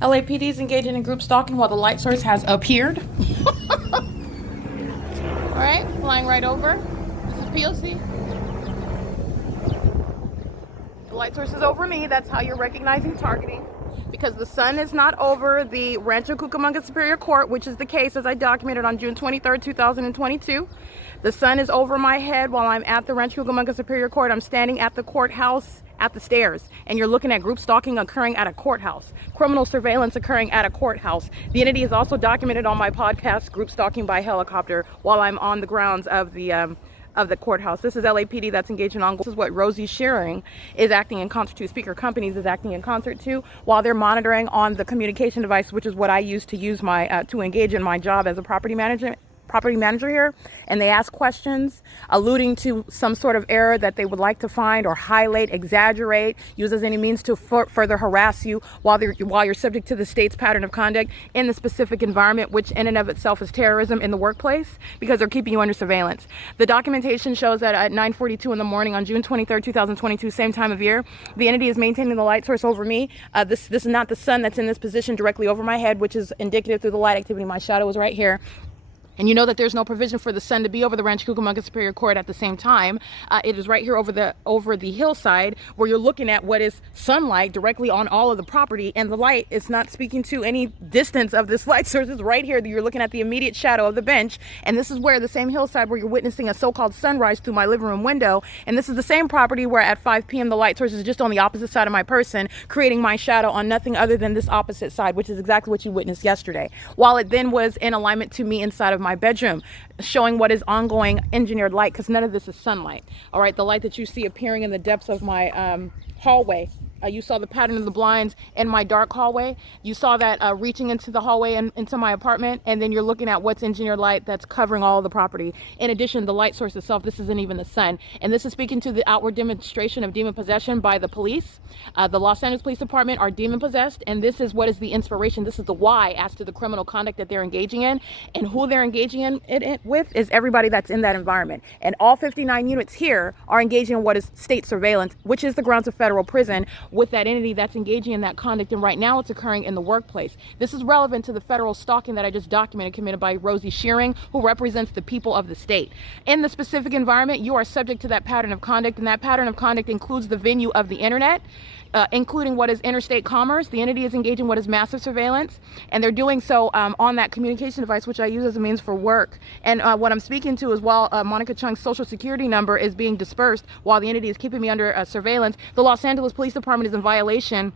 LAPD is engaging in group stalking while the light source has appeared. All right, flying right over. This is P.O.C. The light source is over me. That's how you're recognizing targeting. Because the sun is not over the Rancho Cucamonga Superior Court, which is the case as I documented on June 23rd, 2022. The sun is over my head while I'm at the Rancho Cucamonga Superior Court. I'm standing at the courthouse at the stairs, and you're looking at group stalking occurring at a courthouse, criminal surveillance occurring at a courthouse. The entity is also documented on my podcast, Group Stalking by Helicopter, while I'm on the grounds of the courthouse. This is LAPD that's engaging on. This is what Rosie Shearing is acting in concert to. Speaker Companies is acting in concert to, while they're monitoring on the communication device, which is what I use to use my to engage in my job as a property manager here, and they ask questions alluding to some sort of error that they would like to find or highlight, exaggerate, use as any means to further harass you while you're subject to the state's pattern of conduct in the specific environment, which in and of itself is terrorism in the workplace, because they're keeping you under surveillance. The documentation shows that at 9:42 in the morning on June 23rd, 2022, same time of year, the entity is maintaining the light source over me. This is not the sun that's in this position directly over my head, which is indicative through the light activity. My shadow is right here. And you know that there's no provision for the sun to be over the Rancho Cucamonga Superior Court at the same time. It is right here over the hillside where you're looking at what is sunlight directly on all of the property, and the light is not speaking to any distance of this light source. It's right here. You're looking at the immediate shadow of the bench, and this is where the same hillside where you're witnessing a so-called sunrise through my living room window, and this is the same property where at 5 p.m. the light source is just on the opposite side of my person, creating my shadow on nothing other than this opposite side, which is exactly what you witnessed yesterday, while it then was in alignment to me inside of my bedroom, showing what is ongoing engineered light, because none of this is sunlight. All right, the light that you see appearing in the depths of my hallway. You saw the pattern of the blinds in my dark hallway. You saw that reaching into the hallway and into my apartment, and then you're looking at what's engineered light that's covering all of the property. In addition, the light source itself, this isn't even the sun. And this is speaking to the outward demonstration of demon possession by the police. The Los Angeles Police Department are demon possessed, and this is what is the inspiration. This is the why as to the criminal conduct that they're engaging in, and who they're engaging in it with is everybody that's in that environment. And all 59 units here are engaging in what is state surveillance, which is the grounds of federal prison, with that entity that's engaging in that conduct, and right now it's occurring in the workplace. This is relevant to the federal stalking that I just documented, committed by Rosie Shearing, who represents the people of the state. In the specific environment, you are subject to that pattern of conduct, and that pattern of conduct includes the venue of the internet, including what is interstate commerce. The entity is engaging what is massive surveillance, and they're doing so on that communication device, which I use as a means for work. And what I'm speaking to is, while Monica Chung's social security number is being dispersed while the entity is keeping me under surveillance, the Los Angeles Police Department is in violation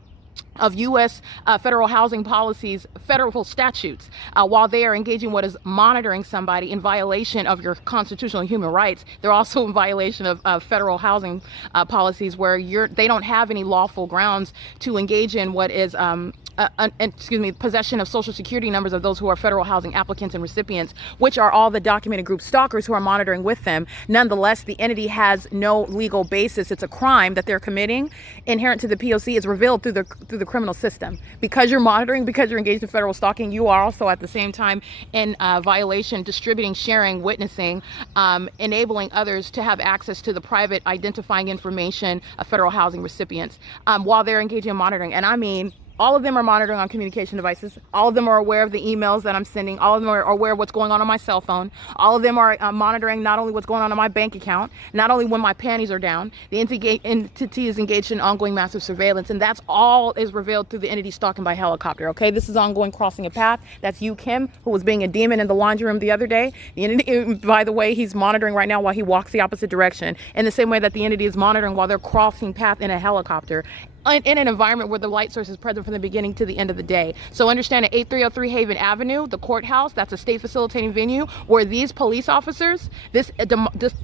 of U.S. Federal housing policies, federal statutes, while they are engaging what is monitoring somebody in violation of your constitutional and human rights. They're also in violation of federal housing policies, where they don't have any lawful grounds to engage in what is possession of social security numbers of those who are federal housing applicants and recipients, which are all the documented group stalkers who are monitoring with them. Nonetheless, the entity has no legal basis. It's a crime that they're committing. Inherent to the P.O.C. is revealed through the criminal system. Because you're monitoring, because you're engaged in federal stalking, you are also at the same time in violation, distributing, sharing, witnessing, enabling others to have access to the private identifying information of federal housing recipients while they're engaging in monitoring. And I mean, all of them are monitoring on communication devices. All of them are aware of the emails that I'm sending. All of them are aware of what's going on my cell phone. All of them are monitoring not only what's going on my bank account, not only when my panties are down. The entity is engaged in ongoing massive surveillance, and that's all is revealed through the entity stalking by helicopter. Okay, this is ongoing crossing a path. That's you, Kim, who was being a demon in the laundry room the other day. The entity, by the way, he's monitoring right now while he walks the opposite direction, in the same way that the entity is monitoring while they're crossing path in a helicopter, in an environment where the light source is present from the beginning to the end of the day. So understand at 8303 Haven Avenue, the courthouse, that's a state facilitating venue where these police officers, this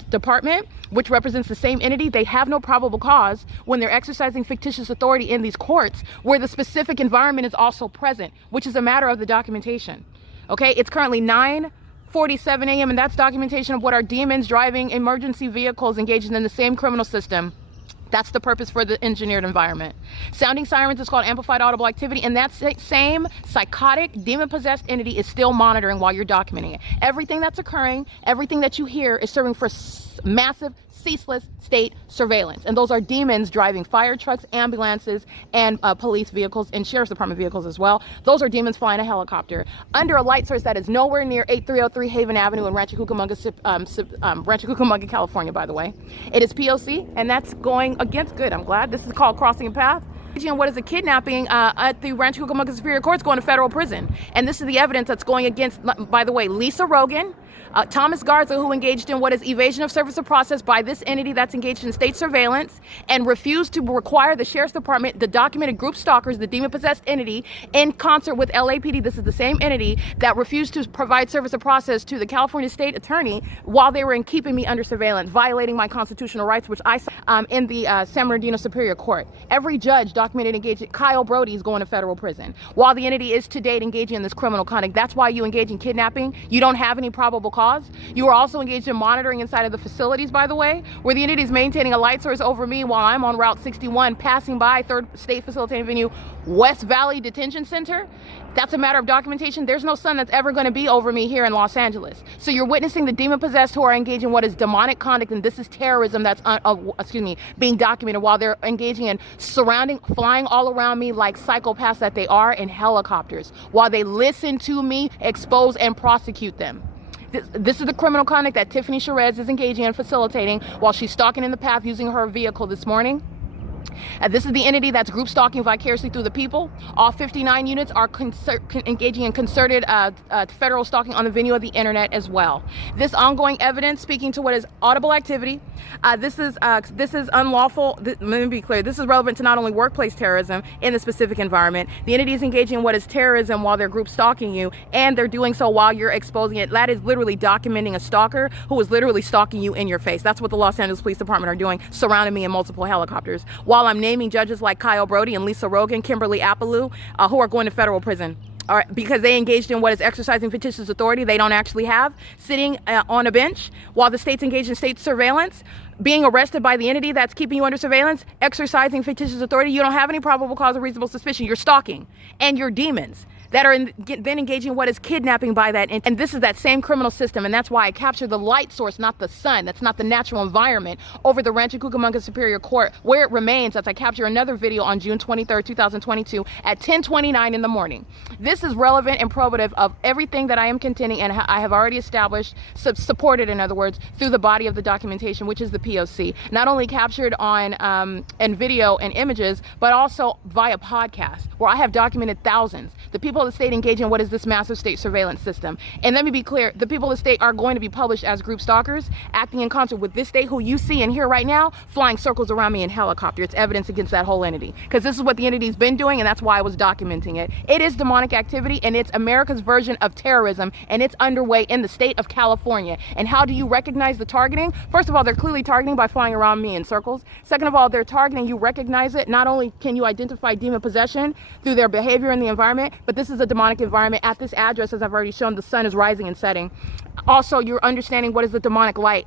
department, which represents the same entity, they have no probable cause when they're exercising fictitious authority in these courts, where the specific environment is also present, which is a matter of the documentation. Okay, it's currently 9:47 a.m. and that's documentation of what our demons driving emergency vehicles engaged in the same criminal system That's the purpose for the engineered environment. Sounding sirens is called amplified audible activity, and that same psychotic, demon-possessed entity is still monitoring while you're documenting it. Everything that's occurring, everything that you hear is serving for massive, ceaseless state surveillance. And those are demons driving fire trucks, ambulances, and police vehicles, and sheriff's department vehicles as well. Those are demons flying a helicopter under a light source that is nowhere near 8303 Haven Avenue in Rancho Cucamonga, California, by the way. It is P.O.C., and that's going against good. I'm glad. This is called crossing a path. What is a kidnapping at the Rancho Cucamonga Superior Court is going to federal prison. And this is the evidence that's going against, by the way, Lisa Rogan, Thomas Garza, who engaged in what is evasion of service of process by this entity that's engaged in state surveillance and refused to require the sheriff's department, the documented group stalkers, the demon-possessed entity, in concert with LAPD. This is the same entity that refused to provide service of process to the California state attorney while they were in keeping me under surveillance, violating my constitutional rights, which I saw in the San Bernardino Superior Court. Every judge documented engaging. Kyle Brody is going to federal prison while the entity is to date engaging in this criminal conduct. That's why you engage in kidnapping. You don't have any probable cause. You are also engaged in monitoring inside of the facilities, by the way, where the entity is maintaining a light source over me while I'm on Route 61 passing by third state facilitating venue West Valley Detention Center. That's a matter of documentation. There's no sun that's ever going to be over me here in Los Angeles. So you're witnessing the demon-possessed who are engaging in what is demonic conduct, and this is terrorism that's being documented while they're engaging in flying all around me like psychopaths that they are in helicopters while they listen to me expose and prosecute them. This is the criminal conduct that Tiffany Sherez is engaging in facilitating while she's stalking in the path using her vehicle this morning. This is the entity that's group stalking vicariously through the people. All 59 units are engaging in concerted federal stalking on the venue of the internet as well. This ongoing evidence speaking to what is audible activity. This is unlawful. Let me be clear. This is relevant to not only workplace terrorism in the specific environment. The entity is engaging in what is terrorism while they're group stalking you, and they're doing so while you're exposing it. That is literally documenting a stalker who is literally stalking you in your face. That's what the Los Angeles Police Department are doing, surrounding me in multiple helicopters, while I'm naming judges like Kyle Brody and Lisa Rogan, Kimberly Apaloo, who are going to federal prison. Because they engaged in what is exercising fictitious authority they don't actually have, sitting on a bench while the state's engaged in state surveillance, being arrested by the entity that's keeping you under surveillance, exercising fictitious authority. You don't have any probable cause or reasonable suspicion. You're stalking, and you're demons that are then engaging in what is kidnapping by that. And this is that same criminal system, and that's why I captured the light source, not the sun. That's not the natural environment over the Rancho Cucamonga Superior Court, where it remains as I capture another video on June 23rd, 2022 at 10:29 in the morning. This is relevant and probative of everything that I am contending and I have already established, supported in other words, through the body of the documentation, which is the P.O.C. Not only captured on in video and images, but also via podcast, where I have documented thousands. The people of the state engage in what is this massive state surveillance system. And let me be clear, the people of the state are going to be published as group stalkers, acting in concert with this state who you see and hear right now, flying circles around me in helicopter. It's evidence against that whole entity. Because this is what the entity's been doing, and that's why I was documenting it. It is demonic activity, and it's America's version of terrorism, and it's underway in the state of California. And how do you recognize the targeting? First of all, they're clearly targeting by flying around me in circles. Second of all, they're targeting, you recognize it. Not only can you identify demon possession through their behavior in the environment, but this is a demonic environment at this address. As I've already shown, the sun is rising and setting. Also, you're understanding what is the demonic light.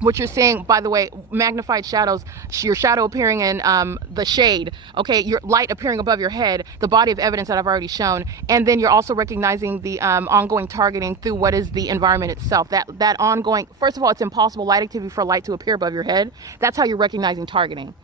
What you're seeing, by the way, magnified shadows, your shadow appearing in the shade, okay, your light appearing above your head, the body of evidence that I've already shown, and then you're also recognizing the ongoing targeting through what is the environment itself. That ongoing, first of all, it's impossible light activity for light to appear above your head. That's how you're recognizing targeting.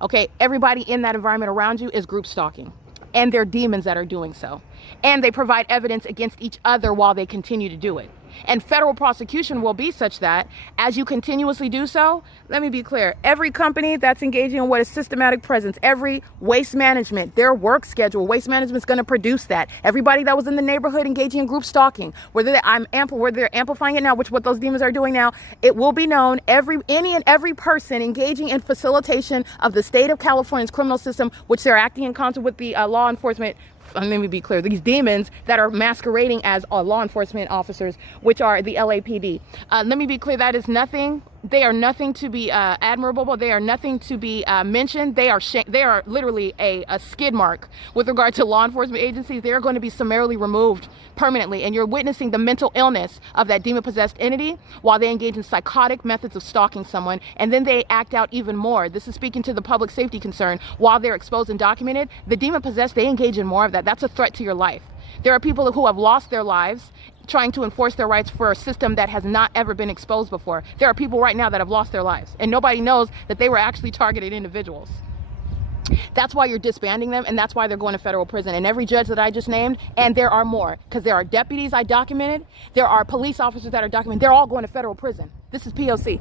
Okay, everybody in that environment around you is group stalking, and they're demons that are doing so. And they provide evidence against each other while they continue to do it. And federal prosecution will be such that as you continuously do so, let me be clear, every company that's engaging in what is systematic presence, every waste management, their work schedule, waste management is going to produce that. Everybody that was in the neighborhood engaging in group stalking, whether they're amplifying it now, which what those demons are doing now, it will be known, any and every person engaging in facilitation of the state of California's criminal system, which they're acting in concert with the law enforcement. Let me be clear, these demons that are masquerading as law enforcement officers which are the LAPD. Let me be clear, that is nothing. They are nothing to be admirable. They are nothing to be mentioned. They are literally a skid mark with regard to law enforcement agencies. They are going to be summarily removed permanently, and you're witnessing the mental illness of that demon-possessed entity while they engage in psychotic methods of stalking someone, and then they act out even more. This is speaking to the public safety concern. While they're exposed and documented, the demon-possessed, they engage in more of that. That's a threat to your life. There are people who have lost their lives trying to enforce their rights for a system that has not ever been exposed before. There are people right now that have lost their lives, and nobody knows that they were actually targeted individuals. That's why you're disbanding them, and that's why they're going to federal prison. And every judge that I just named, and there are more, because there are deputies I documented, there are police officers that are documented, they're all going to federal prison. This is P.O.C.